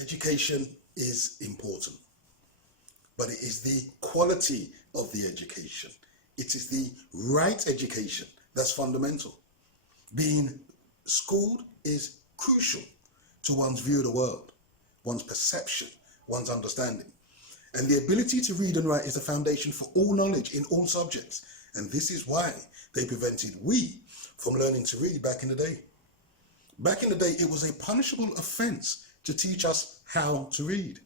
Education is important, but it is the quality of the education. It is the right education that's fundamental. Being schooled is crucial to one's view of the world, one's perception, one's understanding. And the ability to read and write is the foundation for all knowledge in all subjects. And this is why they prevented we from learning to read back in the day. Back in the day, it was a punishable offense to teach us how to read.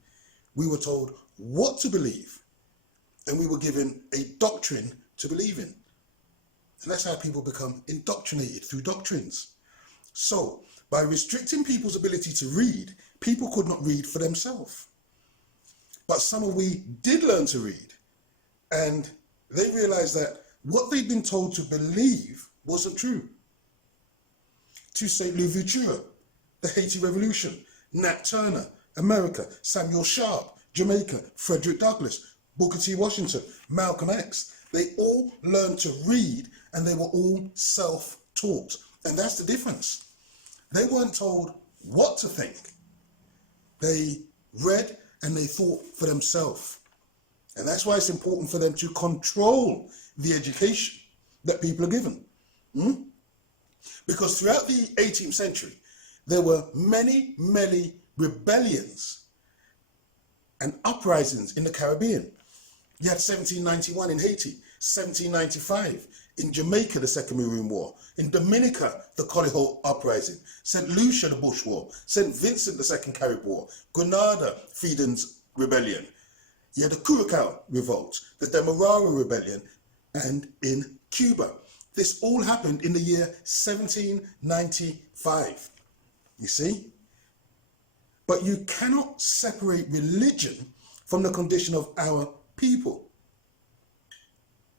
We were told what to believe, and we were given a doctrine to believe in. And that's how people become indoctrinated, through doctrines. So, by restricting people's ability to read, people could not read for themselves. But some of we did learn to read, and they realized that what they'd been told to believe wasn't true. To St. Louverture, the Haiti Revolution, Nat Turner, America, Samuel Sharp, Jamaica, Frederick Douglass, Booker T. Washington, Malcolm X, they all learned to read, and they were all self-taught. And that's the difference. They weren't told what to think. They read and they thought for themselves. And that's why it's important for them to control the education that people are given. Because throughout the 18th century, there were many, many rebellions and uprisings in the Caribbean. You had 1791 in Haiti, 1795 in Jamaica, the Second Maroon War, in Dominica, the Collihote Uprising, St. Lucia, the Bush War, St. Vincent, the Second Carib War, Grenada, Freedom's Rebellion. You had the Curacao Revolt, the Demerara Rebellion, and in Cuba. This all happened in the year 1795, you see? But you cannot separate religion from the condition of our people,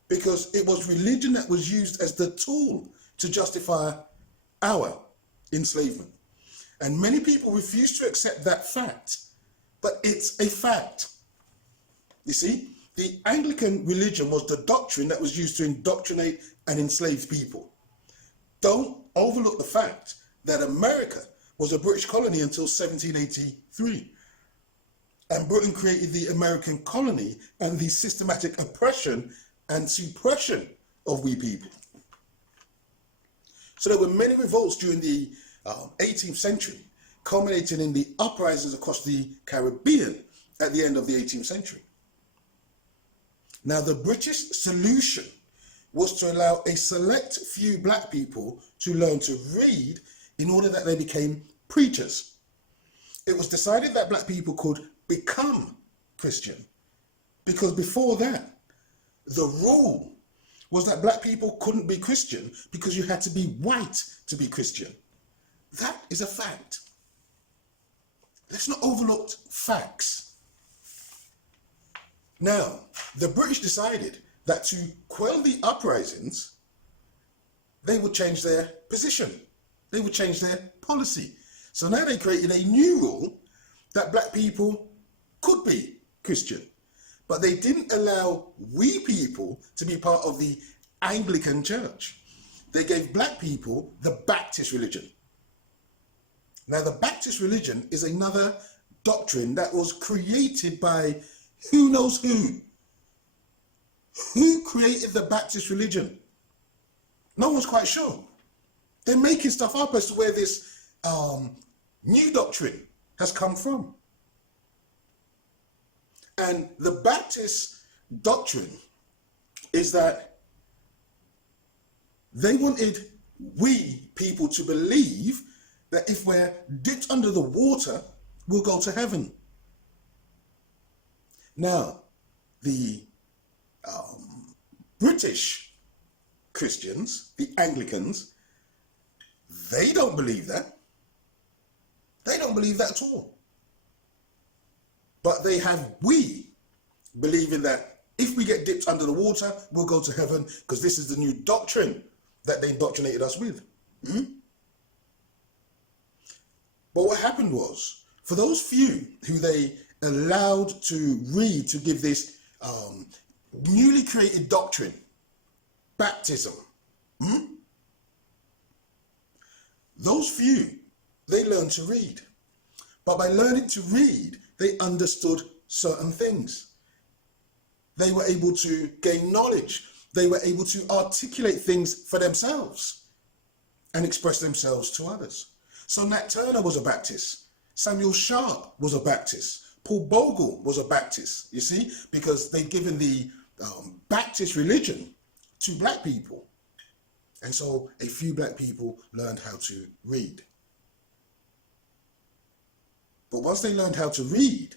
because it was religion that was used as the tool to justify our enslavement. And many people refuse to accept that fact, but it's a fact. You see, the Anglican religion was the doctrine that was used to indoctrinate and enslave people. Don't overlook the fact that America was a British colony until 1783. And Britain created the American colony and the systematic oppression and suppression of we people. So there were many revolts during the 18th century, culminating in the uprisings across the Caribbean at the end of the 18th century. Now, the British solution was to allow a select few black people to learn to read in order that they became preachers. It was decided that black people could become Christian, because before that, the rule was that black people couldn't be Christian because you had to be white to be Christian. That is a fact. Let's not overlook facts. Now, the British decided that to quell the uprisings, they would change their position. They would change their policy. So now they created a new rule that black people could be Christian, but they didn't allow we people to be part of the Anglican Church. They gave black people the Baptist religion. Now, the Baptist religion is another doctrine that was created by who knows who. Who created the Baptist religion? No one's quite sure. They're making stuff up as to where this new doctrine has come from. And the Baptist doctrine is that they wanted we people to believe that if we're dipped under the water, we'll go to heaven. Now, the British Christians, the Anglicans, they don't believe that. They don't believe that at all. But they have we believing that if we get dipped under the water, we'll go to heaven, because this is the new doctrine that they indoctrinated us with. But what happened was, for those few who they allowed to read, to give this newly created doctrine, baptism, those few, they learned to read. But by learning to read, they understood certain things. They were able to gain knowledge. They were able to articulate things for themselves and express themselves to others. So Nat Turner was a Baptist. Samuel Sharp was a Baptist. Paul Bogle was a Baptist, you see, because they'd given the Baptist religion to black people. And so a few black people learned how to read. But once they learned how to read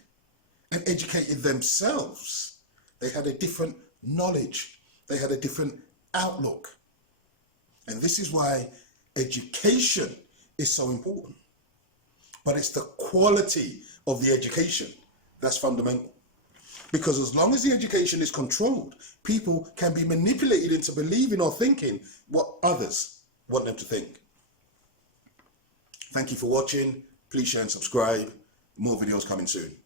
and educated themselves, they had a different knowledge. They had a different outlook. And this is why education is so important. But it's the quality of the education that's fundamental. Because as long as the education is controlled, people can be manipulated into believing or thinking what others want them to think. Thank you for watching. Please share and subscribe. More videos coming soon.